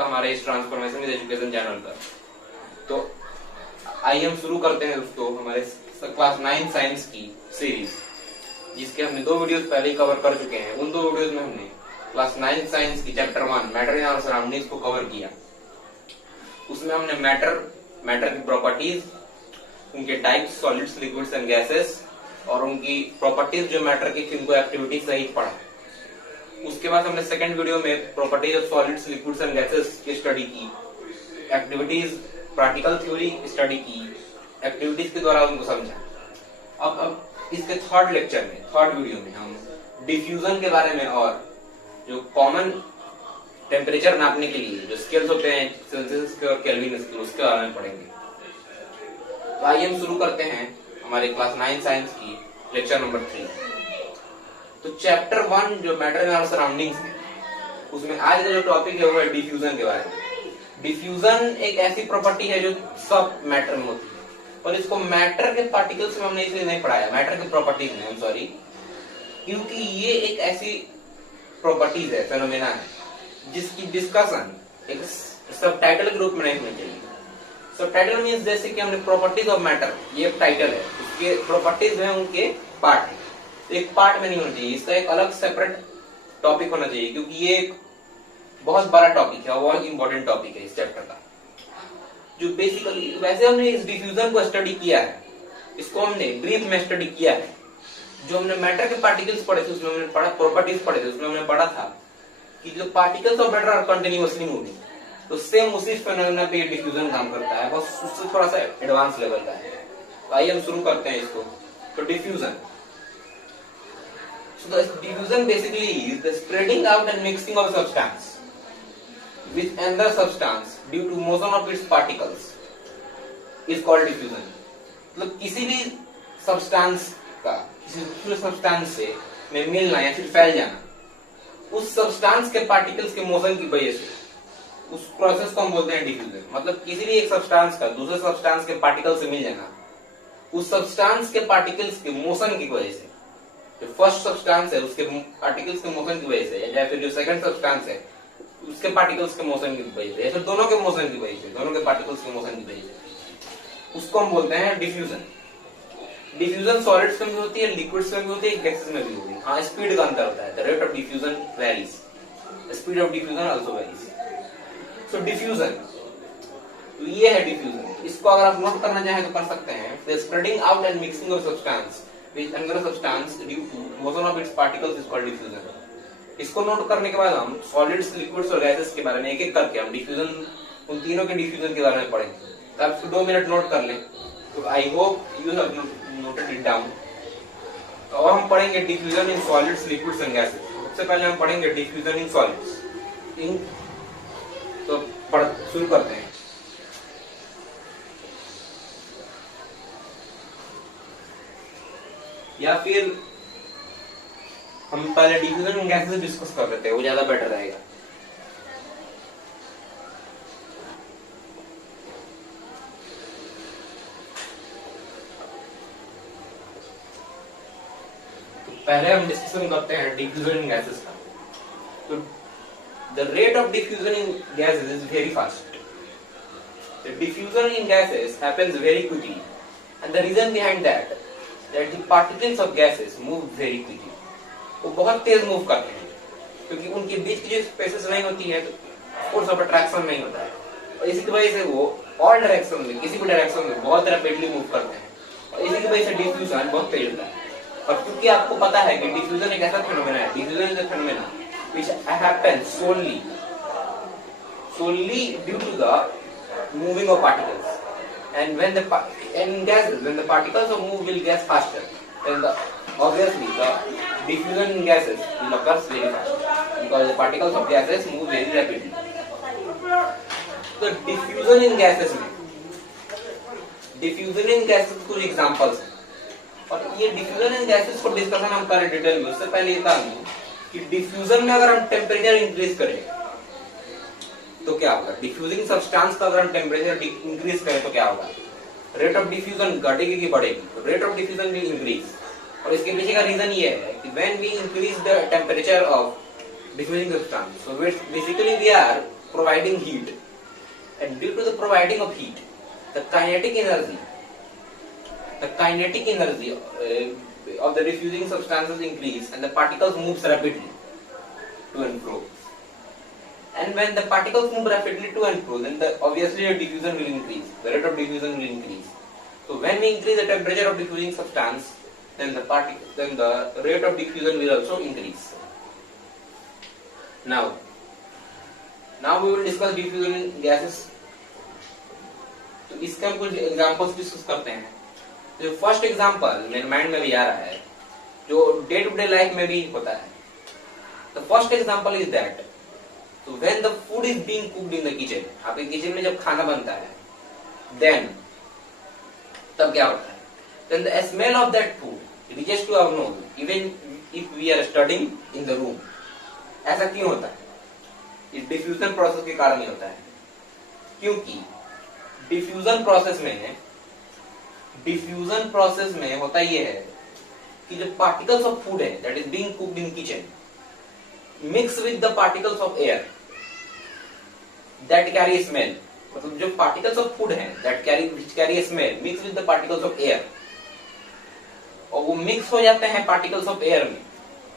आपका हमारे इस ट्रांसफॉर्मेशन विद एजुकेशन चैनल पर। तो आइए हम शुरू करते हैं दोस्तों हमारे क्लास 9 साइंस की सीरीज, जिसके हमने 2 वीडियोस पहले कवर कर चुके हैं। उन 2 वीडियोस में हमने क्लास 9 साइंस की chapter 1 matter in our surroundings को कवर किया। उसमें हमने मैटर की प्रॉपर्टीज, उनके types, solids, liquids and gases, और उनकी प्रॉपर्टीज जो मैटर की थी उनको एक्टिविटी सहित पढ़ा। उसके बाद हमने सेकंड वीडियो में properties of solids, liquids and gases की स्टडी की, एक्टिविटीज, प्रैक्टिकल थ्योरी स्टडी की, एक्टिविटीज के द्वारा उनको समझा। अब इसके थर्ड वीडियो में हम डिफ्यूजन के बारे में और जो कॉमन टेम्परेचर नापने के लिए जो स्केल्स होते हैं सेल्सियस के और केल्विन स्केल, उसके बारे में पढ़ेंगे। तो आइए हम शुरू करते हैं हमारे क्लास 9 साइंस की लेक्चर नंबर 3। तो चैप्टर 1 जो मैटर इन आवर सराउंडिंग्स है, उसमें आज का जो टॉपिक है वो है डिफ्यूजन के बारे में। डिफ्यूजन एक ऐसी प्रॉपर्टी है जो सब मैटर में होती है, और इसको मैटर के पार्टिकल्स में हमने इसलिए नहीं पढ़ाया, मैटर के प्रॉपर्टीज में, सॉरी, क्योंकि ये एक ऐसी प्रॉपर्टीज है, फेनोमेना है, जिसकी डिस्कशन एक सब टाइटल के रूप में नहीं होनी चाहिए। सब टाइटल मीन्स जैसे कि हमने प्रॉपर्टीज ऑफ मैटर, ये एक टाइटल है, उसके प्रॉपर्टीज हैं उनके पार्ट है, एक पार्ट में नहीं होना चाहिए, इसका एक अलग सेपरेट टॉपिक होना चाहिए, क्योंकि ये एक बहुत बड़ा टॉपिक है और बहुत इंपॉर्टेंट टॉपिक है इस चैप्टर का। जो बेसिकली वैसे हमने इस डिफ्यूजन को स्टडी किया है, इसको हमने ब्रीफ में स्टडी किया है। जो हमने मैटर के पार्टिकल्स पढ़े थे उसमें हमने पढ़ा, प्रॉपर्टीज पढ़े थे उसमें हमने पढ़ा था कि जो particles of matter are continuously moving, तो सेम उसी फेनोमेना पे डिफ्यूजन काम करता है, बस उससे थोड़ा सा एडवांस लेवल का है। तो आइए हम शुरू करते हैं इसको। तो diffusion, so the diffusion basically is the spreading out and mixing of a substance with another substance due to motion of its particles is called diffusion। मतलब किसी भी सब्सटेंस का किसी दूसरे सब्सटेंस से में मिलना या फिर फैल जाना, उस सब्सटेंस के पार्टिकल्स के मोशन की वजह से, उस प्रोसेस को हम बोलते हैं डिफ्यूजन। मतलब किसी भी एक सब्सटेंस का दूसरे सब्सटेंस के पार्टिकल से मिल जाना, उस सब्सटेंस के पार्टिकल्स के मोशन की वजह से, जो फर्स्ट सब्सटेंस है उसके पार्टिकल्स के मोशन की वजह से, या फिर जो सेकंड सब्सटेंस है उसके पार्टिकल्स के मोशन की वजह से, या फिर दोनों के मोशन की वजह से, दोनों के पार्टिकल्स के मोशन की वजह से, उसको हम बोलते हैं डिफ्यूजन। डिफ्यूजन सॉलिड्स में भी होती है, लिक्विड्स में भी होती है, गैसेस में भी होती है। हाँ, स्पीड का अंतर होता है, the rate of diffusion varies, speed of diffusion also varies. So diffusion, तो ये है डिफ्यूजन। इसको अगर आप नोट करना चाहें तो कर सकते हैं, the spreading out and mixing of substance with another substance due to motion of its particles is called diffusion। इसको नोट करने के बाद हम सॉलिड्स, लिक्विड्स और गैसेस के बारे में एक एक करके हम डिफ्यूजन, उन तीनों के डिफ्यूजन के बारे में पढ़ेंगे। तो आप 2 मिनट नोट कर लें। तो I hope you have noted it down. तो और हम पढ़ेंगे diffusion in solids, liquids and gases. सबसे पहले हम पढ़ेंगे डिफ्यूजन इन सॉलिड्स। तो शुरू करते हैं। या फिर हम पहले डिफ्यूजन इन गैसेस डिस्कस कर लेते हैं, वो ज्यादा बेटर रहेगा। तो पहले हम डिस्कशन करते हैं डिफ्यूजन इन गैसेस का। तो the rate of diffusion in gases is very fast. The diffusion in gases happens very quickly, and the reason behind that that the particles of gases move very quickly। वो बहुत तेज move करते हैं, क्योंकि उनके बीच की जो स्पेसेस नहीं होती है तो फोर्स ऑफ अट्रैक्शन नहीं होता है, और इसी की वजह से वो ऑल डायरेक्शन में, किसी भी डायरेक्शन में बहुत रैपिडली मूव करते हैं, और इसी की वजह से डिफ्यूजन बहुत तेज होता है। और क्योंकि आपको पता है कि डिफ्यूजन एक ऐसा फेनोमेना है, diffusion is a phenomena which happens solely due to the moving of particles, and when the particles of move will gas faster, then obviously the diffusion in gases will occur very fast, because the particles of gases move very rapidly। तो diffusion in gases में, diffusion in gases कुछ examples हैं, और ये diffusion in gases को discussion हम करें detail में। उससे पहले ये कहा कि diffusion में अगर हम टेम्परेचर इंक्रीज करें तो क्या होगा, डिफ्यूजिंग सब्सटेंस का अगर हम टेम्परेचर इंक्रीज करें तो क्या होगा, रेट ऑफ डिफ्यूजन घटेगी कि बढ़ेगी। तो rate of diffusion will increase, और इसके पीछे का रीजन ये है कि when we increase the temperature of diffusing substance, so basically we are providing heat, and due to the providing of heat, the kinetic energy of the diffusing substances increase, and the particles moves rapidly to and fro. And when the particles move rapidly to and fro, then obviously the diffusion will increase. The rate of diffusion will increase. So when we increase the temperature of diffusing substance, then the rate of diffusion will also increase. Now we will discuss diffusion in gases. तो इसके हम कुछ examples discuss करते हैं. जो first example मेरे mind में भी आ रहा है, जो डे टू डे लाइफ में भी होता है. The first example is that so when the food is being cooked in the kitchen, आपके किचन में जब खाना बनता है, then तब क्या होता है? Then the smell of that food reaches to our nose, even if we are studying in the room. ऐसा क्यों होता है? इस डिफ्यूजन प्रोसेस के कारण ही होता है. क्योंकि डिफ्यूजन प्रोसेस में होता ये है कि जो पार्टिकल्स ऑफ फूड है that is being cooked in kitchen mix with the particles of air that carry smell. मतलब जो पार्टिकल्स ऑफ फूड है that carry smell mix with the particles of air, और वो मिक्स हो जाते हैं particles of air में,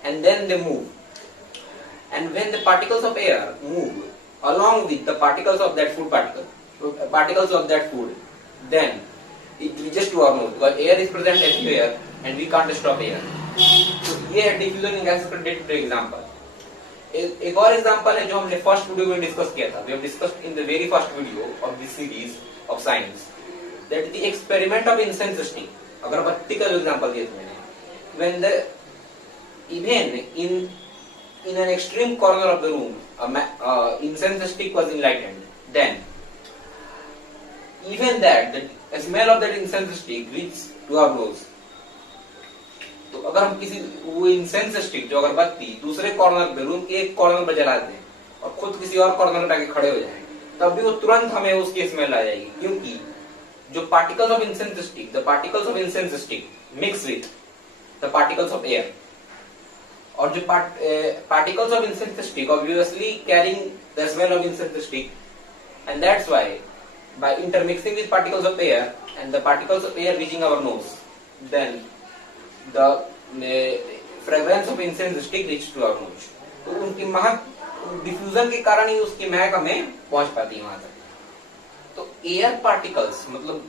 and then they move. And when the particles of air move along with the particles of that food, then it reaches to our nose, because air is present everywhere and we can't stop air. तो ये है diffusion in gases का day to day example. एक और example है जो हमने first video में डिस्कस किया था. We have discussed in the very first video of this series of science that the experiment of incense stick. अगरबत्ती का जो एग्जांपल दिया था मैंने, when the even in an extreme corner of the room, incense stick was enlightened. Then, even that, the smell of that incense stick reaches to our nose. तो अगर हम किसी वो इंसेंस स्टिक जो अगरबत्ती दूसरे कॉर्नर पे, रूम के एक कॉर्नर पे जला दें और खुद किसी और कॉर्नर पे आके खड़े हो जाएं, तब भी वो तुरंत हमें उसकी स्मेल आ जाएगी. क्योंकि जो particles of incense stick, the particles of incense stick mix with the particles of air, और जो particles of incense stick obviously carrying the smell of incense stick, and that's why by intermixing with particles of air and the particles of air reaching our nose, then the fragrance of incense stick reaches to our nose. तो उनकी महक diffusion के कारण ही उसकी महक हमें पहुंच पाती है वहां तक. तो एयर पार्टिकल्स मतलब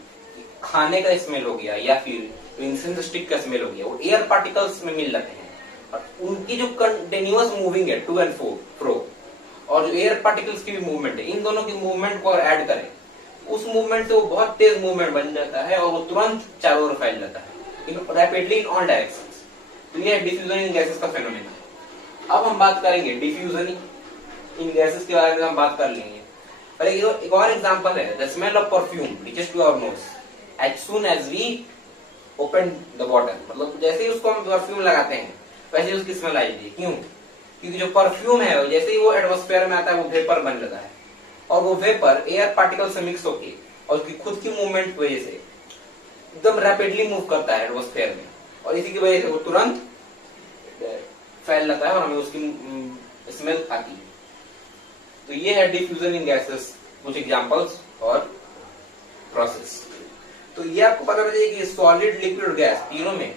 खाने का स्मेल हो गया या फिर इंसेंस स्टिक का स्मेल हो गया, वो एयर पार्टिकल्स में मिल जाते हैं. उनकी जो कंटिन्यूअस मूविंग है टू एंड फ्रो, और जो एयर पार्टिकल्स की भी मूवमेंट है, इन दोनों की मूवमेंट को ऐड करें, उस मूवमेंट से वो बहुत तेज मूवमेंट बन जाता है और वो तुरंत चारों ओर फैल जाता है रैपिडली इन ऑल डायरेक्शंस. तो ये डिफ्यूजन इन गैसेस का फेनोमेना. अब हम बात करेंगे डिफ्यूजन इन गैसेस के बारे में, हम बात कर लेंगे. पर एक और एग्जांपल है, the smell of perfume reaches to our nose as soon as we open the bottle. मतलब जैसे ही उसको हम परफ्यूम लगाते हैं वैसे उसकी स्मेल आएगी. क्यों? क्योंकि जो परफ्यूम है जैसे ही वो एटमॉस्फेयर में आता है वो वेपर बन जाता है, और वो वेपर एयर पार्टिकल से मिक्स होके और उसकी खुद की मूवमेंट की वजह से एकदम रैपिडली मूव करता है एटमॉस्फेयर में, और इसी की वजह से वो तुरंत फैल जाता है और हमें उसकी स्मेल आती है. तो ये है डिफ्यूजन इन गैसेस, कुछ एग्जांपल्स और प्रोसेस. तो ये आपको पता चलिए कि सॉलिड, लिक्विड और गैस तीनों में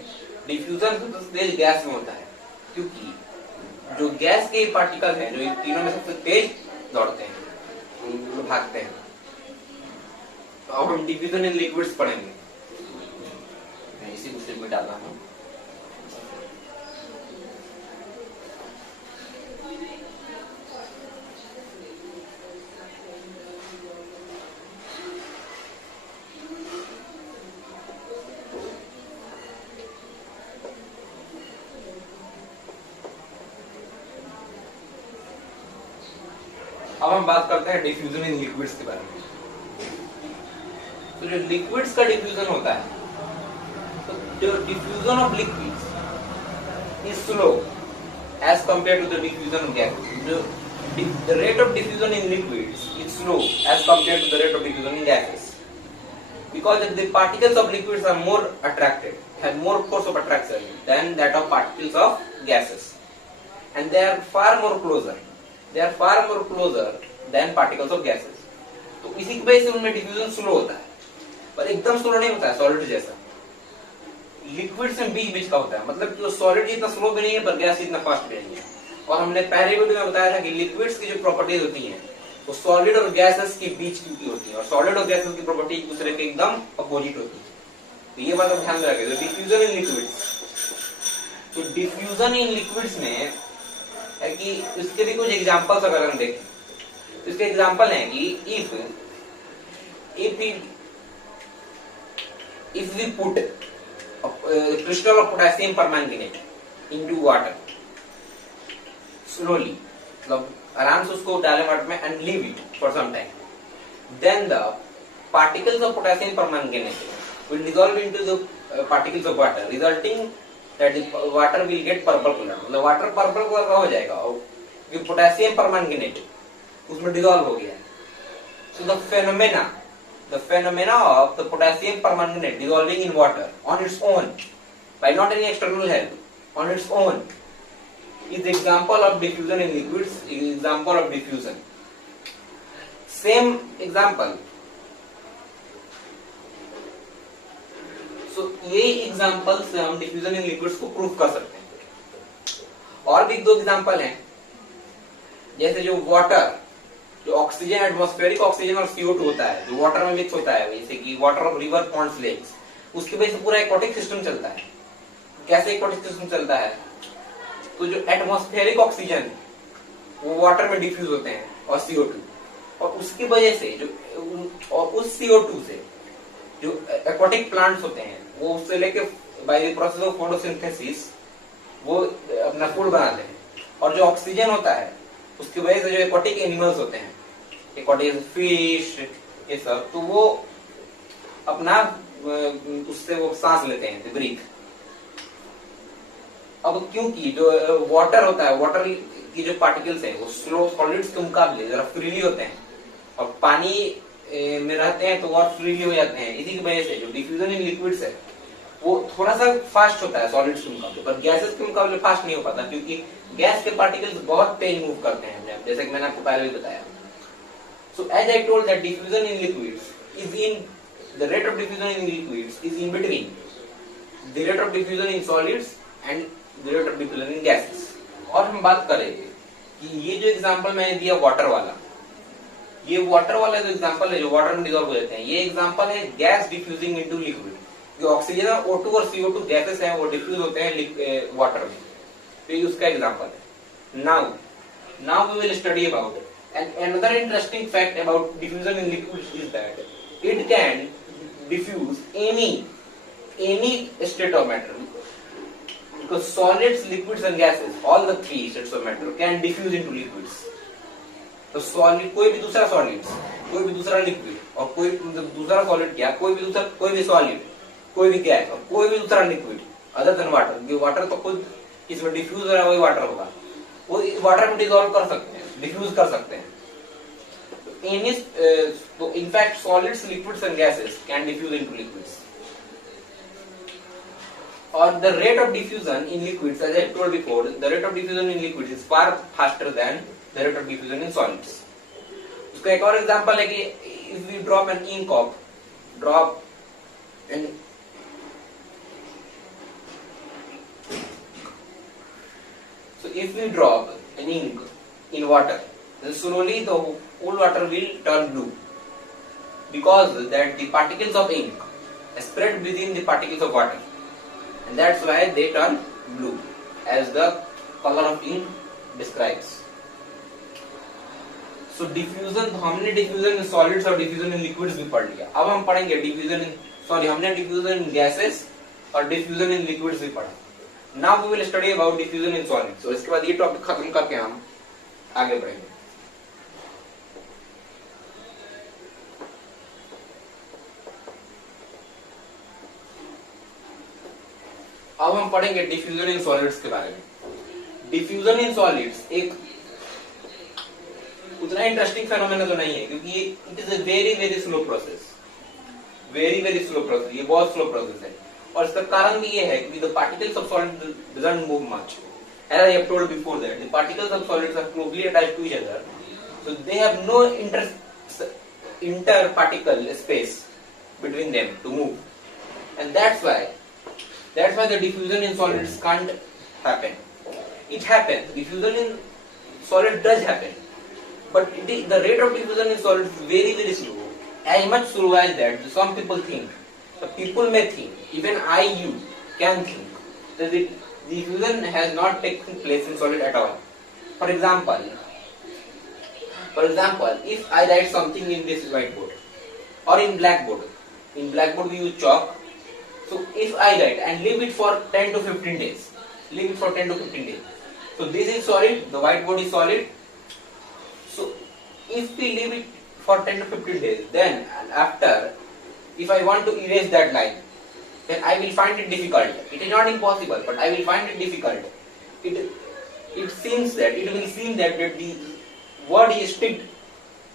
डिफ्यूजन सबसे तेज गैस में होता है, क्योंकि जो गैस के पार्टिकल हैं जो इन तीनों में सबसे तेज दौड़ते हैं, भागते हैं. तो अब हम डिफ्यूजन इन लिक्विड्स पढ़ेंगे. मैं इसी को स्लिप में डाल रहा हूं. अब हम बात करते हैं डिफ्यूजन इन लिक्विड्स के बारे में. तो जो लिक्विड्स का डिफ्यूजन होता है, तो जो diffusion of liquids is slow as compare to the diffusion of gases. जो the rate of diffusion in liquids is slow as compare to the rate of diffusion in gases, because the particles of liquids are more attracted, have more force of attraction than that of particles of gases, and they are far more closer than particles of gases. तो इसी की वजह से उनमें diffusion slow होता है, पर एकदम स्लो नहीं होता है सॉलिड जैसा। लिक्विड्स में बीच बीच का होता है, मतलब जो सॉलिड जितना स्लो भी नहीं है पर गैस इतना फास्ट भी नहीं है। और हमने पहले वीडियो में बताया था कि लिक्विड्स की जो प्रॉपर्टीज होती हैं वो सॉलिड और गैसेस के बीच की होती है, और सॉलिड और गैसेस की प्रॉपर्टी एक दूसरे के एकदम अपोजिट होती है। तो ये बात आप ध्यान में रखिए। डिफ्यूजन इन लिक्विड्स, तो डिफ्यूजन इन लिक्विड्स में है कि इसके भी कुछ एग्जांपल्स अगर हम देखें तो इसके एग्जांपल है कि if we put crystal of potassium permanganate into water slowly, मतलब आराम से उसको डालें वाटर में and leave it for some time, then the particles of potassium permanganate will dissolve into the particles of water, resulting that the water will get purple color, मतलब water purple colour का हो जाएगा और potassium permanganate उसमें dissolve हो गया। So the phenomena of the potassium permanganate dissolving in water on its own, by not any external help, on its own, is the example of diffusion in liquids, is example of diffusion. Same example. So ये example से हम diffusion in liquids को prove कर सकते हैं। और भी दो example हैं, जैसे जो water, जो ऑक्सीजन, एटमॉस्फेरिक ऑक्सीजन और CO2 होता है जो वाटर में मिक्स होता है, जैसे कि water of river, ponds, lakes, उसकी वजह से पूरा एक्वाटिक सिस्टम चलता है। कैसे एक्वाटिक सिस्टम चलता है? तो जो एटमॉस्फेरिक ऑक्सीजन वो वाटर में डिफ्यूज होते हैं और CO2, और उसकी वजह से जो और उस CO2 से जो एक्वाटिक प्लांट्स होते हैं वो उससे लेके by the process of photosynthesis वो अपना फूड बनाते हैं, और जो ऑक्सीजन होता है उसकी वजह से जो एक्वाटिक एनिमल्स होते हैं, एक्वाटिक फिश, ये सब, तो वो अपना उससे वो सांस लेते हैं, ब्रीथ। अब क्योंकि जो वाटर होता है, वाटर की जो पार्टिकल्स हैं वो स्लो सॉलिड्स के मुकाबले जरा फ्रीली होते हैं, और पानी में रहते हैं तो और फ्रीली हो जाते हैं। इसी की वजह से जो डिफ्यूजन इन लिक्विड्स है वो थोड़ा सा फास्ट होता है सॉलिड्स के मुकाबले, पर गैसेस के मुकाबले फास्ट नहीं हो पाता, क्योंकि गैस के पार्टिकल्स बहुत तेज मूव करते हैं, जैसे कि मैंने आपको पहले भी बताया। So as I told that diffusion in liquids is in the rate of diffusion in liquids is in between the rate of diffusion in solids and the rate of diffusion in gases. और हम बात करेंगे कि ये जो example मैंने दिया water वाला, ये वाटर वाला जो एग्जांपल है जो वाटर में डिसॉल्व हो जाते हैं, ये एग्जांपल है गैस डिफ्यूजिंग इनटू लिक्विड। जो ऑक्सीजन, O2 और CO2 गैसेस हैं वो डिफ्यूज होते हैं वाटर में, तो ये उसका एग्जांपल है। Now we will study about and another interesting fact about diffusion in liquids is that it can diffuse any state of matter, because solids, liquids and gases, all the three states of matter can diffuse into liquids. तो solid, कोई भी दूसरा solid, कोई भी दूसरा liquid, और कोई दूसरा सॉलिड क्या, कोई भी सॉलिड, कोई भी गैस और कोई भी दूसरा liquid other than water, water तो खुद इसमें डिफ्यूज हो रहा है वही वाटर होगा, वो वाटर में डिसॉल्व कर सकते हैं, डिफ्यूज कर सकते हैं। तो in fact solids, liquids and gases can diffuse into liquids. Or the rate of diffusion in liquids, as I told before, the rate of diffusion in liquids is far faster than the rate of diffusion in solids. उसका एक और example है कि if we drop an ink drop and so if we drop an ink in water, then slowly the whole water will turn blue, because that the particles of ink spread within the particles of water. And that's why they turn blue, as the color of ink describes. So diffusion, हमने diffusion in solids और diffusion in liquids भी पढ़ लिया। अब हम पढ़ेंगे हमने diffusion in gases और diffusion in liquids भी पढ़ा। Now we will study about diffusion in solids. So इसके बाद ये टॉपिक खत्म करके हम आगे बढ़ेंगे। अब हम पढ़ेंगे डिफ्यूजन इन सॉलिड्स के बारे में। डिफ्यूजन इन सॉलिड्स एक उतना इंटरेस्टिंग फेनोमेना तो नहीं है, क्योंकि ये it is a very very slow process, ये बहुत स्लो प्रोसेस है। और इसका कारण भी ये है कि the particles of solid doesn't move much, as I have told before that the particles of solids are closely attached to each other, So they have no interparticle space between them to move, and that's why the diffusion in solids can't happen. It happens, diffusion in solid does happen, but the rate of diffusion in solids is very very slow, as much slow as that some people think. The people may think, even you can think, that the diffusion has not taken place in solid at all. For example, if I write something in this whiteboard or in blackboard we use chalk. So if I write and leave it for 10 to 15 days, so this is solid, the whiteboard is solid. So if we leave it for 10 to 15 days, then after, if I want to erase that line, then I will find it difficult. It is not impossible, but I will find it difficult. It will seem that the word is stick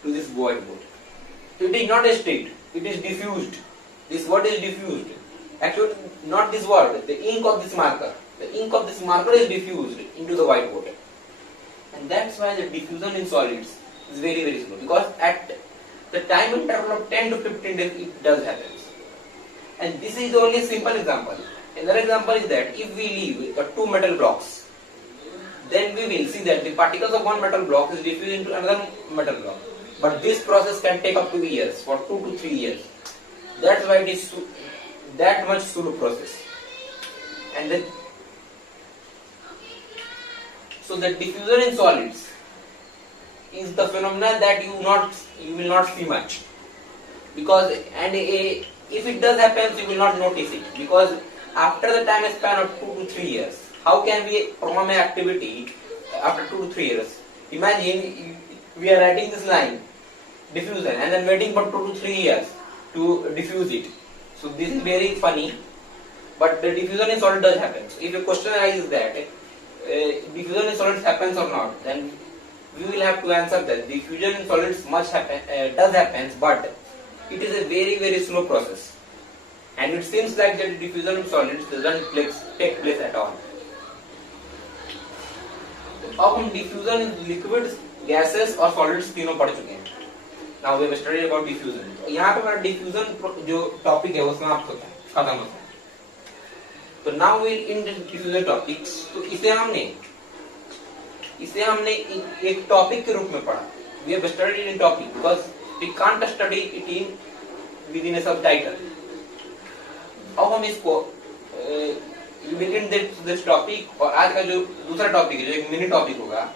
to this whiteboard. It is not stick, it is diffused. This word is diffused. Actually, not this word, the ink of this marker. The ink of this marker is diffused into the whiteboard. And that's why the diffusion in solids is very very slow, because at the time interval of 10 to 15 days it does happen. And this is only a simple example. Another example is that if we leave two metal blocks, then we will see that the particles of one metal block is diffused into another metal block. But this process can take up to years, for 2 to 3 years. That's why it is that much slow process. And then, so the diffusion in solids is the phenomenon that you will not see much, because if it does happen, you will not notice it, because after the time span of 2 to 3 years, how can we perform an activity after 2 to 3 years? Imagine we are writing this line, diffusion, and then waiting for 2 to 3 years to diffuse it. So this is very funny, but the diffusion in solid does happen. So if a question arises that diffusion in solids happens or not, then we will have to answer that diffusion in solids does happen, but it is a very very slow process, and it seems like that diffusion in solids doesn't take place at all. अब हम diffusion in liquids, gases और solids तीनों पढ़ चुके हैं. Now we have studied about diffusion. यहाँ पे हमारा diffusion जो topic है वो समाप्त होता है, खत्म होता है. तो now we in the diffusion topics, तो इसे हमने एक टॉपिक के रूप में पढ़ा. We have studied in topic because we can't study it within a subtitle. अब हम इसको begin this topic, और आज का जो दूसरा टॉपिक है, जो एक मिनी टॉपिक होगा,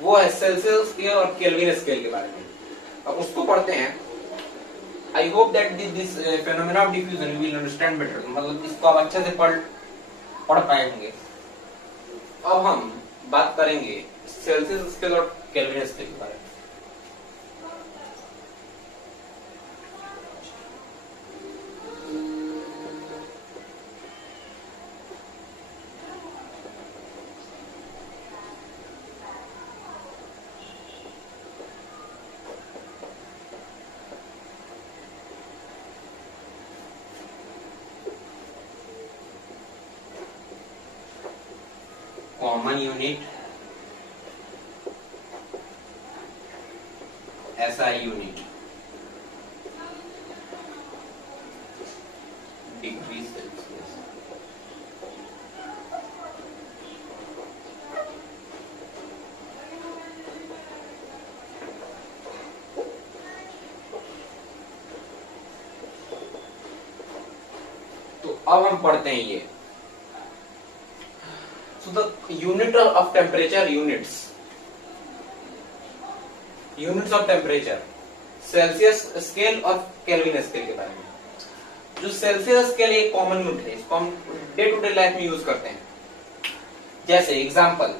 वो है सेल्सियस स्केल और केल्विन स्केल के बारे में. अब उसको पढ़ते हैं. I hope that this phenomena of diffusion you will understand better. मतलब इसको आप अच्छे से पढ़ पाए होंगे. अब हम बात करेंगे सेल्सियस स्केल और केल्विन स्केल के बारे में. Common unit, SI unit, degree Celsius. तो अब हम पढ़ते हैं ये. So the unit of temperature units of temperature, Celsius scale और केल्विन स्केल के बारे में. जो सेल्सियस स्केल एक कॉमन यूनिट है, इसको हम डे टू डे लाइफ में यूज करते हैं. जैसे एग्जांपल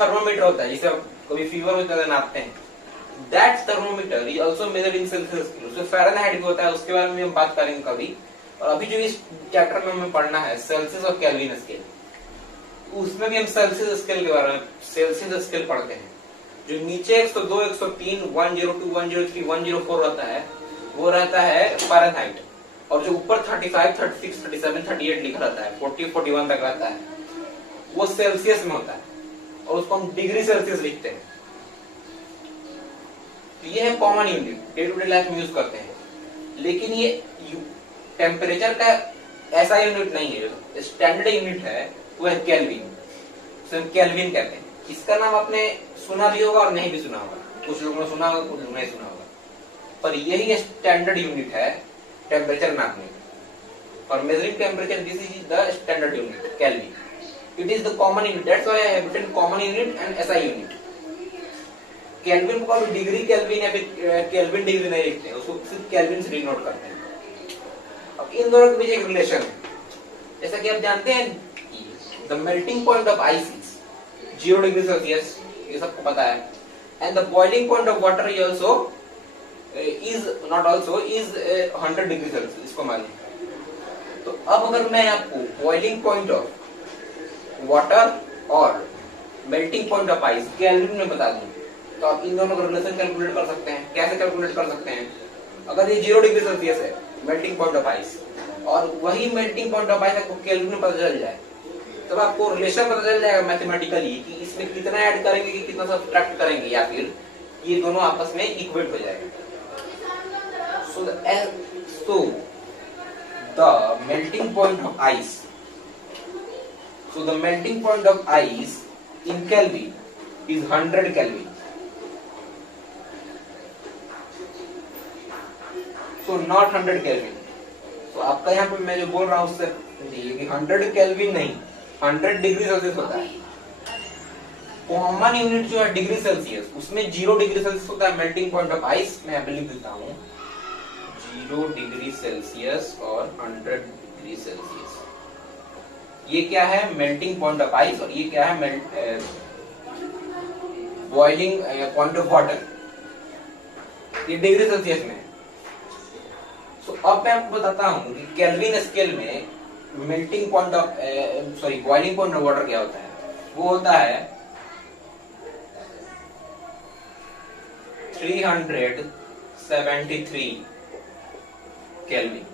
थर्मोमीटर होता है, जिसे कभी फीवर होता है नापते हैं. That thermometer is also measured in Celsius scale. उसमें फ़ारेनहाइट भी होता है, उसके बारे में हम बात करेंगे कभी. और अभी जो इस चैप्टर में हमें पढ़ना है सेल्सियस और केल्विन स्केल, उसमें भी हम सेल्सियस स्केल के बारे में सेल्सियस स्केल पढ़ते हैं. जो नीचे 102, 103, 102, 103, 104 रहता है, वो रहता है फ़ारेनहाइट. और जो ऊपर 35, 36, 37, 38 लिखा रहता है, 40, 41 तक रहता है, वो सेल्सियस में होता है, और उसको हम डिग्री सेल्सियस लिखते हैं. तो ये है common unit, day to day life में यूज करते हैं। लेकिन ये टेम्परेचर का ऐसा यूनिट नहीं है, स्टैंडर्ड यूनिट है, वो है केल्विन, केल्विन कहते हैं। इसका नाम आपने सुना भी होगा और नहीं भी सुना होगा, कुछ लोगों ने सुना होगा, कुछ लोगों ने सुना होगा, पर यही स्टैंडर्ड यूनिट है टेम्परेचर नापने का। For measuring temperature this is the standard unit kelvin. It is the common unit, that's why I have written common unit and SI unit. Kelvin को डिग्री केल्विन या फिर केल्विन डिग्री नहीं लिखते हैं, उसको सिर्फ केल्विन से डिनोट करते हैं। अब इन दोनों के बीच एक रिलेशन है, जैसा कि आप जानते हैं the melting point of ice is 0 degree Celsius, ये सबको पता है, and the boiling point of water is also is not also is 100 degree Celsius, इसको मालूम है। तो अब अगर मैं आपको बॉइलिंग पॉइंट ऑफ वाटर और melting point of ice kelvin में बता दूं, तो आप इन दोनों का रिलेशन कैलकुलेट कर सकते हैं। कैसे कैलकुलेट कर सकते हैं? अगर ये 0 डिग्री सेल्सियस है मेल्टिंग पॉइंट ऑफ आइस, और वही मेल्टिंग पॉइंट ऑफ आइस आपको केल्विन में पता चल जाए, तब आपको रिलेशन पता चल जाएगा मैथमेटिकली कि इसमें कितना ऐड करेंगे कि कितना सब्ट्रैक्ट करेंगे, या फिर ये दोनों आपस में इक्वेट हो जाएगा। So the melting point of ice, so the melting point of ice in Kelvin is 100 Kelvin. So not 100 Kelvin. So आपका यहाँ पे मैं जो बोल रहा हूँ उससे कि 100 Kelvin नहीं, 100 डिग्री सेल्सियस होता है। कॉमन यूनिट जो है डिग्री सेल्सियस, उसमें 0 डिग्री सेल्सियस होता है मेल्टिंग पॉइंट ऑफ आइस। मैं यहाँ पे लिख देता हूँ 0 डिग्री सेल्सियस और 100 डिग्री सेल्सियस। ये क्या है? मेल्टिंग पॉइंट ऑफ आइस, और ये क्या है? Boiling point of water. ये डिग्री सेल्सियस में। तो अब मैं आपको बताता हूं कि केल्विन स्केल में melting point of boiling point of water क्या होता है। वो होता है 373 केल्विन।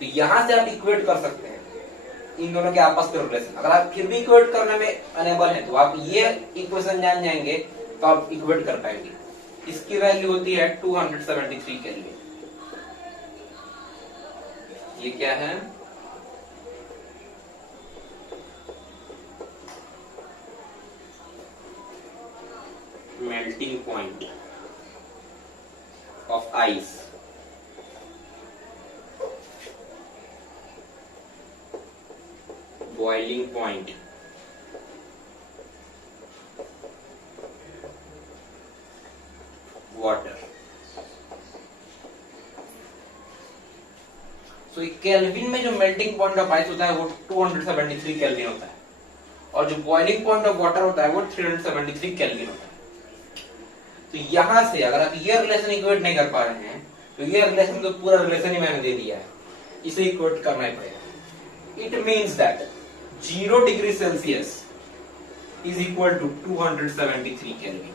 तो यहां से आप इक्वेट कर सकते हैं इन दोनों के आपस में रिलेशन। अगर आप फिर भी इक्वेट करने में अनेबल हैं, तो आप ये इक्वेशन जान जाएंगे तो आप इक्वेट कर पाएंगे। इसकी वैल्यू होती है 273 केल्विन। ये क्या है? Melting point of ice boiling point water. So kelvin में जो मेल्टिंग पॉइंट ऑफ आइस होता है वो 273 केल्विन होता है, और जो बॉइलिंग पॉइंट ऑफ वाटर होता है वो 373 केल्विन होता है। तो यहां से अगर आप ये रिलेशन इक्वेट नहीं कर पा रहे हैं, तो ये रिलेशन तो पूरा रिलेशन ही मैंने दे दिया है, इसे इक्वेट करना ही पड़ेगा। It means that 0 degree Celsius is equal to 273 kelvin.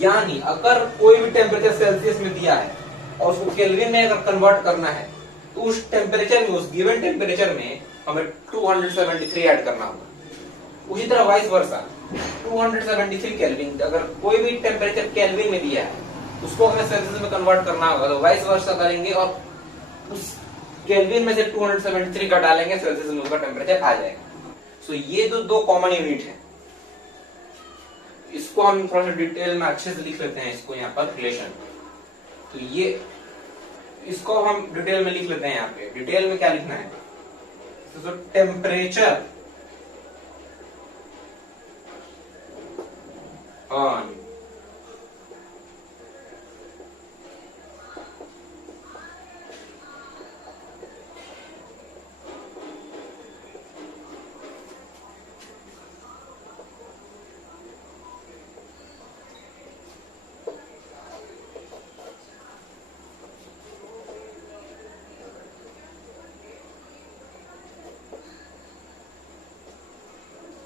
यानी अगर कोई भी टेम्परेचर सेल्सियस में दिया है और उसको केल्विन में अगर कन्वर्ट करना है, तो उस टेम्परेचर में, उस गिवन टेम्परेचर में हमें 273 ऐड करना होगा। उसी तरह वाइस वर्सा 273 केल्विन, अगर कोई भी टेम्परेचर केल्विन में दिया है उसको हमें सेल्सियस में कन्वर्ट करना होगा, तो वाइस वर्सा करेंगे और उस केल्विन में से 273 का डालेंगे, सेल्सियस में उसका टेम्परेचर आ जाएगा। सो ये जो दो कॉमन यूनिट है, इसको हम थोड़ा सा डिटेल में अच्छे से लिख लेते हैं। इसको यहाँ पर रिलेशन, तो ये इसको हम डिटेल में लिख लेते हैं। यहाँ पे डिटेल में क्या लिखना है? तो temperature on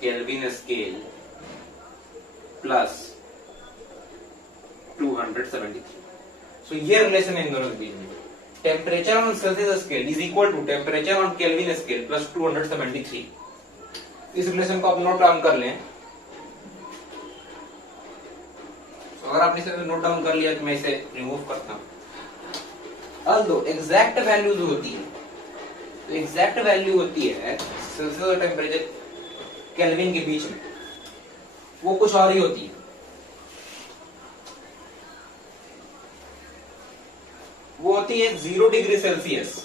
kelvin scale plus 273। So ये रिलेशन है इन दोनों के बीच में। Temperature on Celsius scale is equal to temperature on kelvin scale plus 273। इस रिलेशन को आप नोट डाउन कर लें। तो अगर आपने इसे नोट डाउन कर लिया तो मैं इसे रिमूव करता हूं। although एग्जैक्ट वैल्यू जो होती है, तो एग्जैक्ट वैल्यू होती है सेल्सियस और टेम्परेचर केल्विन के बीच में, वो कुछ और ही होती है। वो होती है 0 degree Celsius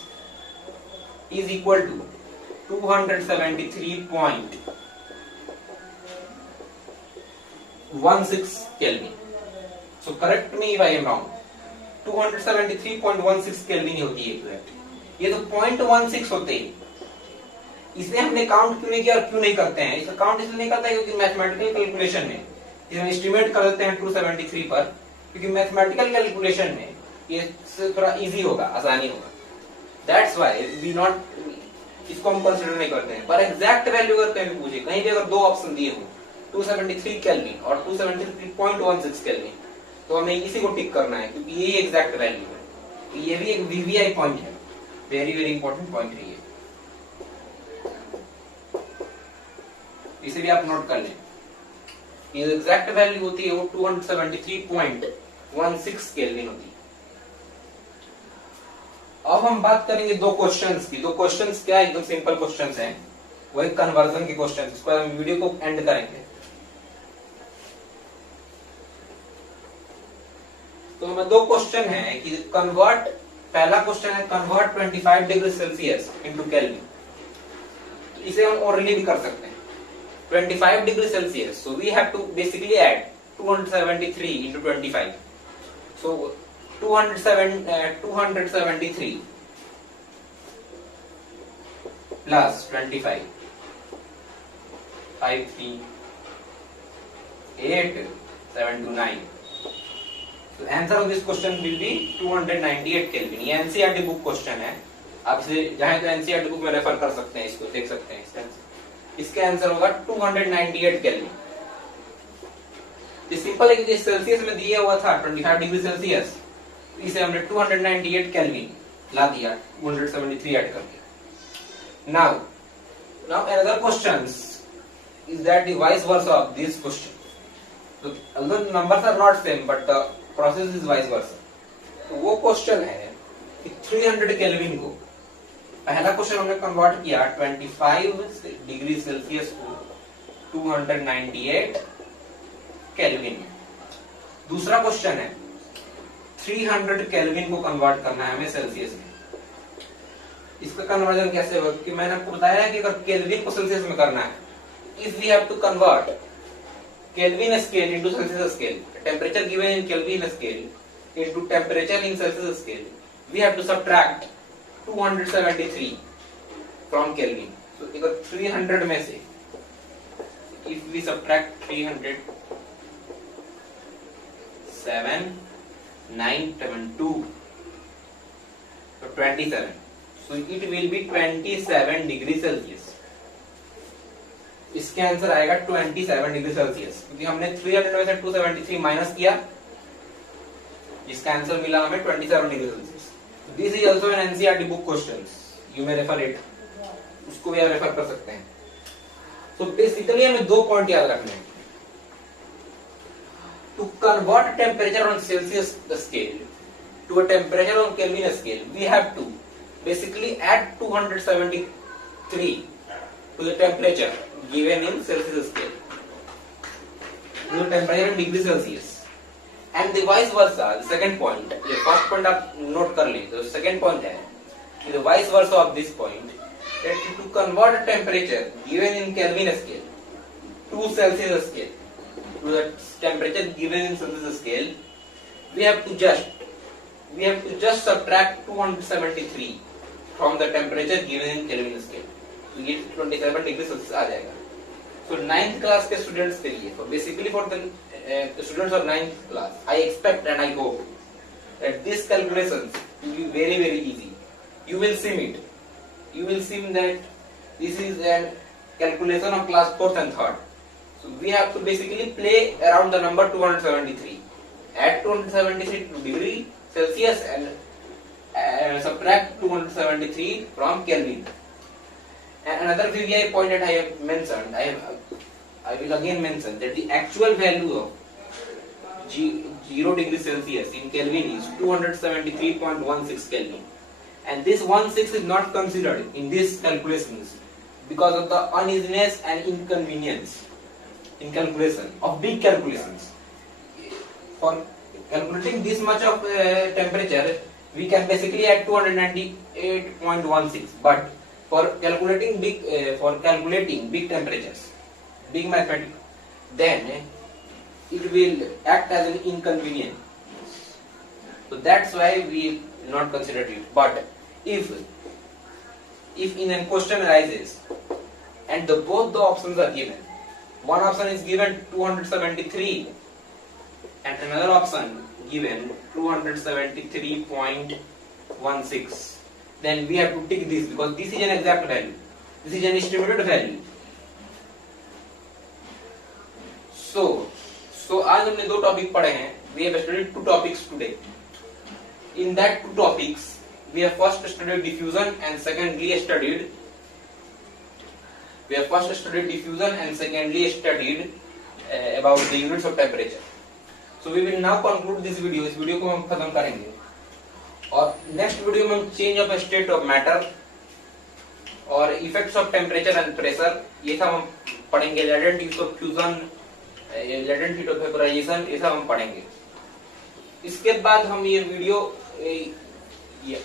is equal to 273.16 kelvin. So correct me if I am wrong, 273.16 kelvin होती है एग्जैक्ट। ये तो 0.16 होते हैं। इसे हमने काउंट क्यों नहीं किया और क्यों नहीं करते हैं? इसका काउंट इसलिए नहीं करता है क्योंकि मैथमेटिकल कैलकुलेशन में इसे हम एस्टिमेट कर देते हैं 273 पर, क्योंकि मैथमेटिकल कैलकुलेशन में ये थोड़ा इजी होगा, आसानी होगा। दैट्स व्हाई वी नॉट, इसको हम कंसीडर नहीं करते हैं। पर एग्जैक्ट वैल्यू करते हैं, पूछे कहीं भी अगर दो ऑप्शन दिए हो 273 केल्विन और 273.16 केल्विन, तो हमें इसी को टिक करना है क्योंकि यही एग्जैक्ट वैल्यू है। ये भी एक वीवीआई पॉइंट है, वेरी वेरी इंपॉर्टेंट पॉइंट है ये, इसे भी आप नोट कर लें। ये एग्जैक्ट वैल्यू होती है वो 273.16 केल्विन होती है। अब हम बात करेंगे दो क्वेश्चंस की। दो क्वेश्चंस क्या, एकदम सिंपल क्वेश्चंस हैं, वो एक कन्वर्जन के क्वेश्चंस। इसको हम वीडियो को एंड करेंगे। तो हमें दो क्वेश्चन है कि कन्वर्ट, पहला क्वेश्चन है convert 25 degree Celsius into kelvin. इसे हम ओरली भी कर सकते हैं। 25 degree Celsius, so we have to basically add 273 into 25. So 273 plus 25, 5 3 8 7 2 9. So answer of this question will be 298 Kelvin. ये NCERT बुक क्वेश्चन है, आप इसे चाहे तो NCERT बुक में रेफर कर सकते हैं, इसको देख सकते हैं। इसका आंसर होगा 298 केल्विन। सिंपल है कि सेल्सियस में दिया हुआ था 25 डिग्री सेल्सियस, इसे हमने 298 केल्विन ला दिया 273 ऐड करके। Now another questions is that the vice versa of this question. So although numbers are not same but the process is vice versa. तो वो क्वेश्चन है कि 300 केल्विन को, पहला क्वेश्चन हमने कन्वर्ट किया 25 डिग्री सेल्सियस को 298 केल्विन में। दूसरा क्वेश्चन है 300 केल्विन को कन्वर्ट करना है हमें सेल्सियस में। इसका कन्वर्जन कैसे होगा? कि मैंने आपको बताया कि अगर केल्विन को सेल्सियस में करना है, if we have to convert kelvin scale into Celsius scale, temperature given in kelvin scale into temperature in Celsius scale, we have to subtract 273 from kelvin. तो अगर 300 में से इफ वी सब्ट्रैक्ट 300, 7 9 7 2 तो 27, so it will be 27 degree Celsius. इसके answer आएगा 27 degree Celsius, क्योंकि हमने 300 में से 273 माइनस किया, जिसका आंसर मिला हमें 27 degree Celsius. This is also an NCERT book question, you may refer it, उसको भी आप रेफर कर सकते हैं। तो बेसिकली हमें दो पॉइंट याद रखने हैं। To convert temperature on Celsius scale to a temperature on Kelvin scale, we have to basically add 273 to the temperature given in Celsius scale, to the temperature in degree Celsius, and the vice versa. The second point, the first point आप note कर लें, तो second point है the vice versa of this point, that to convert a temperature given in Kelvin scale to Celsius scale, to the temperature given in Celsius scale, we have to just subtract 273 from the temperature given in Kelvin scale, तो ये 27 degree Celsius आ जाएगा। So 9th class के students के लिए, so basically for the students of 9th class, I expect and I hope that these calculations will be very very easy. You will see it. You will see that this is a calculation of class 4th and 3rd. So we have to basically play around the number 273. Add 273 to degree Celsius and subtract 273 from Kelvin. And another VVI point that I have mentioned, I will again mention that the actual value of 0 degree Celsius in Kelvin is 273.16 Kelvin, and this 16 is not considered in these calculations because of the uneasiness and inconvenience in calculation of big calculations. For calculating this much of temperature, we can basically add 298.16, but for calculating big temperatures, big mathematics, then it will act as an inconvenience. So that's why we not consider it. But if in a question arises and both the options are given, one option is given 273 and another option given 273.16, then we have to tick this because this is an exact value, this is an estimated value. So आज हमने दो topic पढ़े हैं. We have studied 2 topics today. In that 2 topics, we have first studied diffusion and secondly studied about the units of temperature. So we will now conclude this video. इस video को हम खत्म करेंगे और नेक्स्ट वीडियो में हम change of state of matter और effects of temperature and pressure ये सब हम पढ़ेंगे. Latent heat of fusion, latent heat of vaporisation, ये सब हम पढ़ेंगे. इसके बाद हम ये वीडियो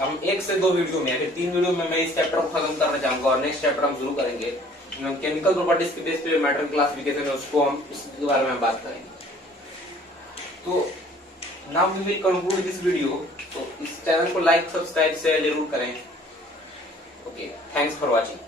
हम 1 से 2 वीडियो में या फिर 3 वीडियो में मैं इस चैप्टर को खत्म करना चाहूंगा और नेक्स्ट चैप्टर हम शुरू करेंगे. केमिकल प्रॉपर्टीज के बेस पे मैटर क्लासिफिकेशन है, उसको हम इसके बारे में बात करेंगे. तो now we will conclude this video. तो इस चैनल को लाइक, सब्सक्राइब, शेयर जरूर करें. Okay, thanks for watching.